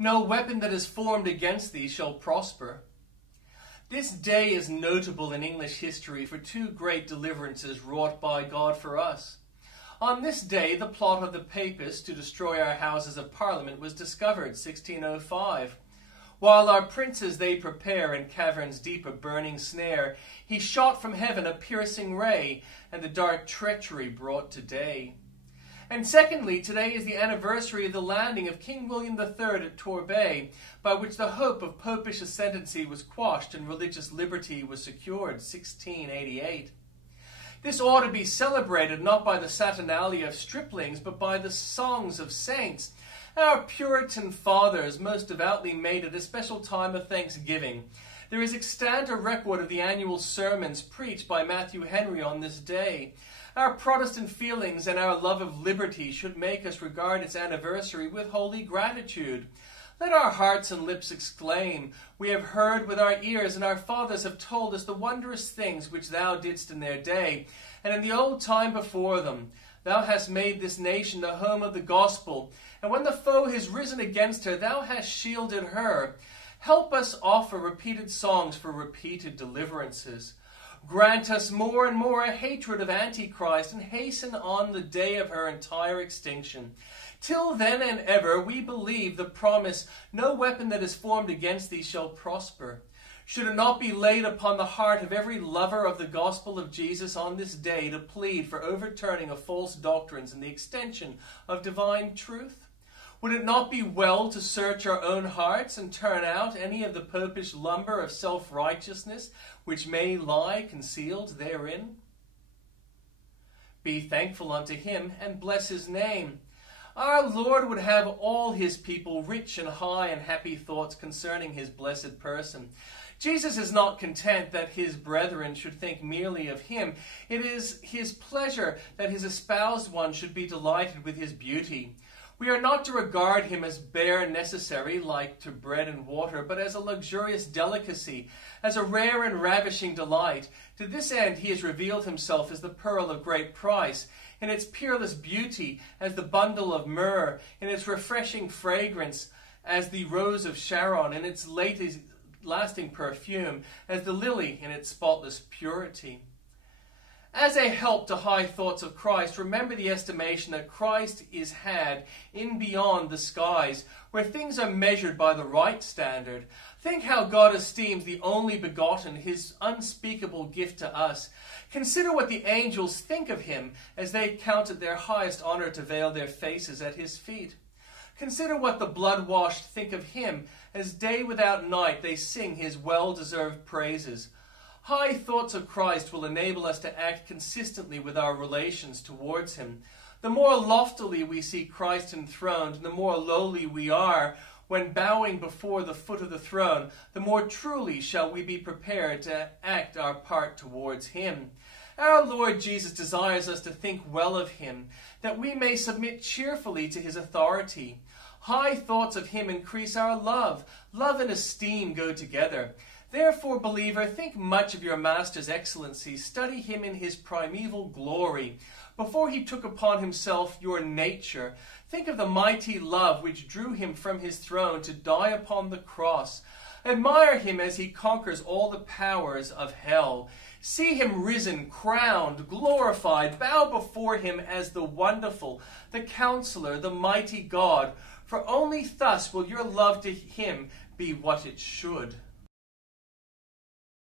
No weapon that is formed against thee shall prosper. This day is notable in English history for two great deliverances wrought by God for us. On this day, the plot of the Papists to destroy our Houses of Parliament was discovered, 1605. While our princes they prepare in caverns deep a burning snare, he shot from heaven a piercing ray, and the dark treachery brought to day. And secondly, today is the anniversary of the landing of King William III at Torbay, by which the hope of popish ascendancy was quashed and religious liberty was secured, 1688. This ought to be celebrated not by the saturnalia of striplings, but by the songs of saints. Our Puritan fathers most devoutly made it a special time of thanksgiving. There is extant a record of the annual sermons preached by Matthew Henry on this day. Our Protestant feelings and our love of liberty should make us regard its anniversary with holy gratitude. Let our hearts and lips exclaim, we have heard with our ears, and our fathers have told us the wondrous things which thou didst in their day, and in the old time before them. Thou hast made this nation the home of the gospel, and when the foe has risen against her, thou hast shielded her. Help us offer repeated songs for repeated deliverances. Grant us more and more a hatred of Antichrist, and hasten on the day of her entire extinction. Till then and ever we believe the promise, no weapon that is formed against thee shall prosper. Should it not be laid upon the heart of every lover of the gospel of Jesus on this day to plead for overturning of false doctrines and the extension of divine truth? Would it not be well to search our own hearts and turn out any of the popish lumber of self-righteousness which may lie concealed therein? Be thankful unto him and bless his name. Our Lord would have all his people rich and high and happy thoughts concerning his blessed person. Jesus is not content that his brethren should think merely of him. It is his pleasure that his espoused one should be delighted with his beauty. We are not to regard him as bare necessary, like to bread and water, but as a luxurious delicacy, as a rare and ravishing delight. To this end he has revealed himself as the pearl of great price, in its peerless beauty as the bundle of myrrh, in its refreshing fragrance as the rose of Sharon, in its lasting perfume as the lily in its spotless purity. As a help to high thoughts of Christ, remember the estimation that Christ is had in beyond the skies, where things are measured by the right standard. Think how God esteems the only begotten, his unspeakable gift to us. Consider what the angels think of him as they count it their highest honor to veil their faces at his feet. Consider what the blood-washed think of him as day without night they sing his well-deserved praises. High thoughts of Christ will enable us to act consistently with our relations towards him. The more loftily we see Christ enthroned, and the more lowly we are when bowing before the foot of the throne, the more truly shall we be prepared to act our part towards him. Our Lord Jesus desires us to think well of him, that we may submit cheerfully to his authority. High thoughts of him increase our love. Love and esteem go together. Therefore, believer, think much of your Master's excellency. Study him in his primeval glory. Before he took upon himself your nature, think of the mighty love which drew him from his throne to die upon the cross. Admire him as he conquers all the powers of hell. See him risen, crowned, glorified. Bow before him as the wonderful, the counselor, the mighty God. For only thus will your love to him be what it should.